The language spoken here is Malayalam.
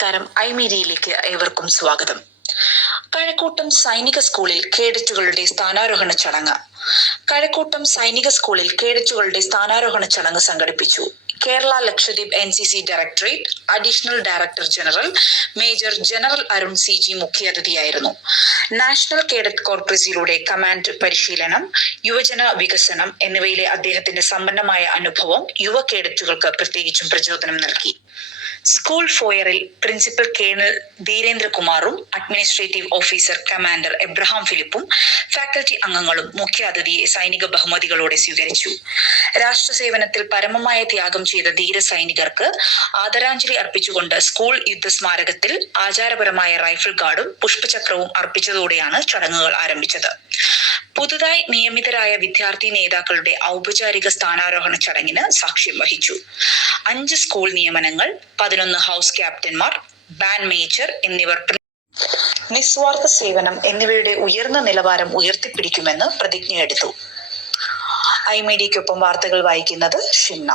നമസ്കാരം. ഐമീഡിയയിലേക്ക് ഏവർക്കും സ്വാഗതം. കഴക്കൂട്ടം സൈനിക സ്കൂളിൽ കേഡറ്റുകളുടെ സ്ഥാനാരോഹണ ചടങ്ങ്. കഴക്കൂട്ടം സൈനിക സ്കൂളിൽ കേഡറ്റുകളുടെ സ്ഥാനാരോഹണ ചടങ്ങ് സംഘടിപ്പിച്ചു. Kerala Lakshadweep NCC directorate additional director general major general Arun CG മുഖ്യാതിഥിയായിരുന്നു. നാഷണൽ കേഡറ്റ് കോർപ്സിലൂടെ കമാൻഡ് പരിശീലനം, യുവജന വികസനം എന്നിവയിലെ അദ്ദേഹത്തിന്റെ സമ്പന്നമായ അനുഭവം യുവ കേഡറ്റുകൾക്ക് പ്രത്യേകിച്ചും പ്രചോദനം നൽകി. സ്കൂൾ ഫോയറിൽ പ്രിൻസിപ്പൽ കേണൽ ധീരേന്ദ്രകുമാറും അഡ്മിനിസ്ട്രേറ്റീവ് ഓഫീസർ കമാൻഡർ എബ്രഹാം ഫിലിപ്പും ഫാക്കൽറ്റി അംഗങ്ങളും മുഖ്യാതിഥിയെ സൈനിക ബഹുമതികളോടെ സ്വീകരിച്ചു. രാഷ്ട്രസേവനത്തിൽ പരമമായ ത്യാഗം ചെയ്ത ധീര സൈനികർക്ക് ആദരാഞ്ജലി അർപ്പിച്ചുകൊണ്ട് സ്കൂൾ യുദ്ധസ്മാരകത്തിൽ ആചാരപരമായ റൈഫിൾ ഗാർഡും പുഷ്പചക്രവും അർപ്പിച്ചതോടെയാണ് ചടങ്ങുകൾ ആരംഭിച്ചത്. പുതുതായി നിയമിതരായ വിദ്യാർത്ഥി നേതാക്കളുടെ ഔപചാരിക സ്ഥാനാരോഹണ ചടങ്ങിന് സാക്ഷ്യം വഹിച്ചു. 5 സ്കൂൾ നിയമനങ്ങൾ, 11 ഹൗസ് ക്യാപ്റ്റന്മാർ, ബാൻഡ് മേജർ എന്നിവർ നിസ്വാർത്ഥ സേവനം എന്നിവയുടെ ഉയർന്ന നിലവാരം ഉയർത്തിപ്പിടിക്കുമെന്ന് പ്രതിജ്ഞയെടുത്തു. ഐമീഡിയയ്ക്കൊപ്പം വാർത്തകൾ വായിക്കുന്നത് ഷിംന.